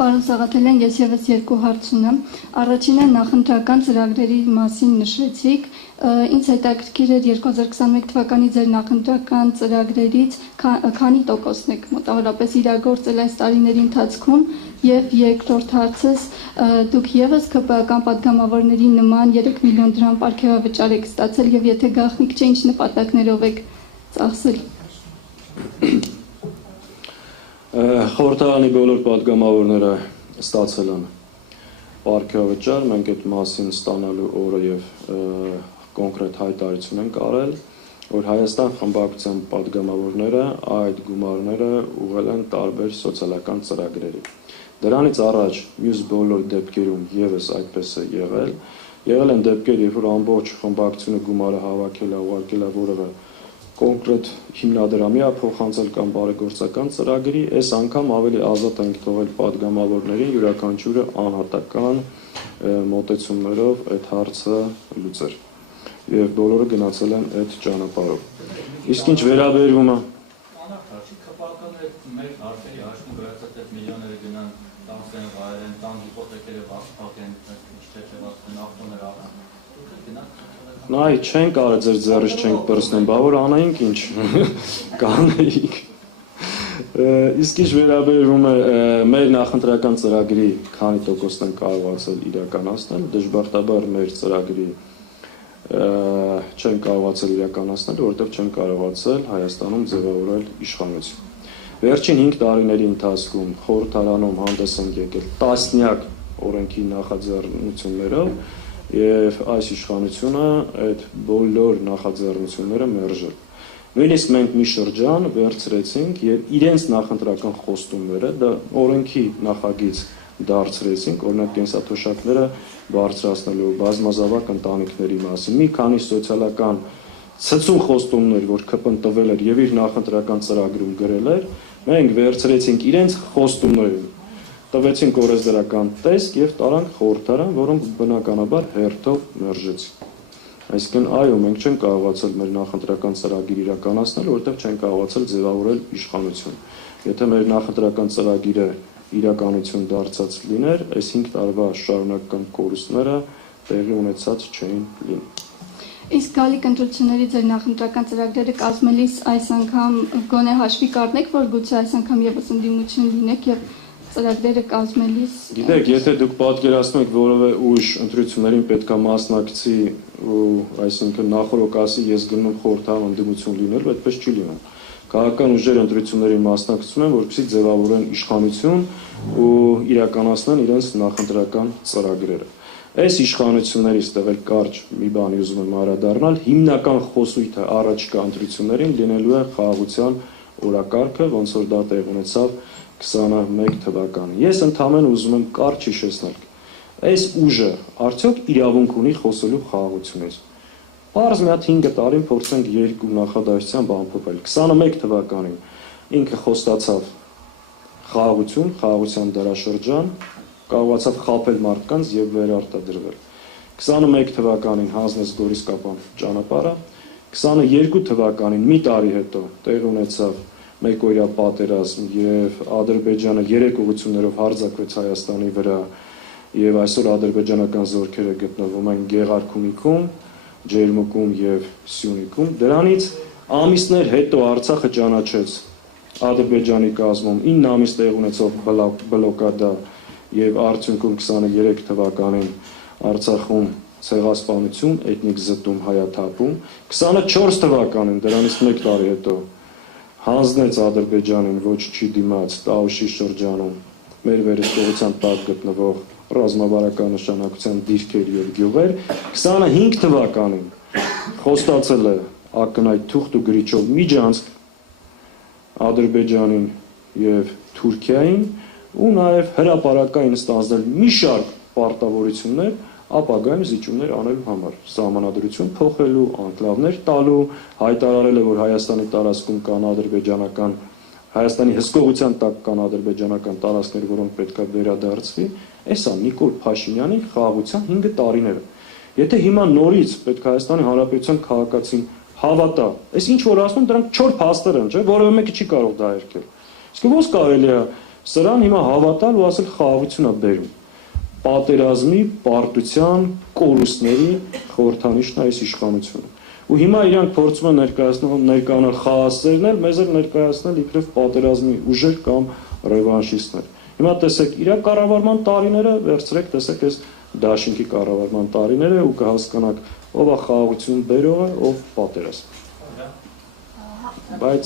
Պարոն Սաղաթելյան, ես ևս երկու հարց ունեմ։ Առաջինը նախընտրական ծրագրերի մասին նշեցիք։ Ինձ հետաքրքիր էր 2021 թվականի ձեր նախընտրական ծրագրերից քանի տոկոսն եք մոտավորապես իրագործել այս տարիների ընթացքում, եւ երկրորդ հարցս դուք ևս ԿՊԱ-կան պատգամավորների նման 3 միլիոն դրամ պարգևավճար եք ստացել եւ եթե գաղտնիք չէ, ինչ նպատակներով եք ծախսել։ Խորհրդարանի բոլոր պատգամավորները ստացել են պարգևավճար, մենք այդ մասին ստանալու օրը եւ կոնկրետ հայտարարություն ենք արել, որ Հայաստան խմբակցության պատգամավորները այդ գումարները ուղղել են տարբեր սոցիալական ծրագրերի։ Դրանից առաջ մյուս բոլոր դեպքերում եւս այդպես է եղել են դեպքեր, երբ որ ամբողջ խմբակցությունը գումարը հավաքել է, ուղարկել է որևէ կոնկրետ հիմնադրամի փոխանցել կամ բարեգործական ծրագրի, այս անգամ ավելի ազատ ենք թողել պատգամավորներին յուրաքանչյուրը անհատական մոտեցումներով այդ հարցը լուծել եւ բոլորը գնացել են այդ ճանապարհով։ Իսկ ինչ վերաբերվում է մեր հարցերի հաշվում գրածած այդ միլիոնները գնան տանսեն, վայրեն, տան հիպոթեքերը վաստակեն, չեչևացնեն, ավտոներ առան։ Նայ, չենք արել ձեր ձեռից չենք պրսնում, բա որ անայինք ինչ կանեինք։ Իսկ ինչ վերաբերվում է մեր նախընտրական ծրագրի քանի տոկոսն են կարողացել իրականացնել, դժբախտաբար մեր ծրագրի չեն կարողացել իրականացնել, որովհետև չեն կարողացել Հայաստանում ձևավորել իշխանություն։ Վերջին 5 տարիների ընթացքում խորհրդարանում հանդես են եկել տասնյակ օրենքի նախաձեռնություններով եւ այս իշխանությունը այդ բոլոր նախաձեռնությունները մերժել։ Նույնիսկ մենք մի շրջան վերցրեցինք եւ իրենց նախընտրական խոստումները դա օրենքի նախագիծ դարձրեցինք, օրինակ կենսաթոշակները բարձրացնելու, բազմազավակ ընտանիքների մասին, մի քանի սոցիալական ցցուն խոստումներ, որ ԿՊ-ն տվել էր եւ իր նախընտրական ծրագրում գրել էր, մենք վերցրեցինք իրենց խոստումները, տվեցինք օրենսդրական տեսք եւ տարանք խորհրդարան, որոնք բնականաբար հերթով մերժեցին։ Այսինքն, այո, մենք չենք կարողացել մեր նախընտրական ծրագիր իրականացնել, որովհետեւ չենք կարողացել ձևավորել իշխանություն։ Եթե մեր նախընտրական ծրագիրը իրականություն դարձած լիներ, այս 5 տարվա շարունակական կորուստները տեղի ունեցած չէին լինի։ Իսկ գալիք ընտրությունների ձեր նախընտրական ծրագրերը կազմելիս այս անգամ գոնե հաշվի կառնեք, որ գուցե այս անգամ եւս ընդդիմություն լինեք եւ ծրագրերը կազմելիս։ Գիտեք, եթե դուք պատկերացնում եք որևէ ուժ ընտրություններին պետքա մասնակցի ու այսինքն նախորդ ասի ես գնում խորհրդարան ընդդիմություն լինելու, այդպես չի լինում։ Քաղաքական ուժերը ընտրություններին մասնակցում են, որպեսզի ձևավորեն իշխանություն ու իրականացնեն իրենց նախընտրական ծրագրերը։ Այս իշխանություններից տվել կարճ մի բանի ուզում եմ անդրադառնալ, հիմնական խոսույթը առաջկա ընտրություններին լինելու է խաղաղության օրակարգը, ոնց որ դա տեղ ունեցավ 21 թվականին։ Ես ընդհանրապես ուզում եմ կարճ հիշեցնել։ Այս ուժը արդյոք իրավունք ունի խոսելու խաղաղությունից։ Պարզ մի հատ 5 տարին փորձենք երկու նախադասությամբ ամփոփել։ 21 թվականին ինքը խոստացավ խաղաղություն, խաղաղության դարաշրջան, կարողացավ խաբել մարդկանց եւ վերարտադրվել։ 21 թվականին հանձնեց Գորիսկապան ճանապարհը, 22 թվականին մի տարի հետո տեղ ունեցավ մեկօրյա պատերազմ եւ Ադրբեջանը 3 ուղղություններով հարձակվեց Հայաստանի վրա եւ այսօր ադրբեջանական զորքերը գտնվում են Գեղարքունիքում, Ջերմուկում եւ Սյունիքում։ Դրանից ամիսներ հետո Արցախը ճանաչեց Ադրբեջանի կազմում 9 ամիս տեղ ունեցող բլոկադա եւ արդյունքում 23 թվականին Արցախում ցեղասպանություն, էթնիկ զտում, հայաթափում, 24 թվականին դրանից 1 տարի հետո հանձնեց Ադրբեջանին ոչ չի դիմաց Տաուշի շրջանում մեր վերահսկողության տակ գտնվող ռազմավարական նշանակության դիրքեր եւ գյուղեր, 25 թվականին խոստացել է ակնհայտ թուղթ ու գրիչով միջանցք Ադրբեջանին եւ Թուրքիային ու նաև հրապարակային ստանձնել մի շարք պարտավորություններ ապագայում զիջումներ անելու համար, սահմանադրություն փոխելու, անկլավներ տալու, հայտարարել է, որ Հայաստանի տարածքում կան ադրբեջանական, Հայաստանի հսկողության տակ կան ադրբեջանական տարածքներ, որոնք պետք է վերադարձվի, այսա Նիկոլ Փաշինյանի խաղաղության 5 տարիները։ Եթե հիմա նորից պետք է Հայաստանի Հանրապետության քաղաքացին հավատա, այս ինչ որ ասում, դրանք չոր փաստեր են, չէ՞, որևէ մեկը չի կարող դա երկել։ Իսկ ո՞նց կարելի է Սրան հիմա հավատալ ու ասել խաղաղություն է բերում։ Պատերազմի, պարտության, կորուստների խորհրդանիշն է այս իշխանությունը։ Ու հիմա իրանք փորձում են ներկայանալ խաղաղասերներ, մեզ էլ ներկայացնել իբրև պատերազմի ուժեր կամ ռևանշիստներ։ Հիմա տեսեք, իր կառավարման տարիները վերցրեք, տեսեք այս դաշինքի կառավարման տարիները ու կհասկանաք ով է խաղաղություն բերողը, ով պատերազմ։ Բայց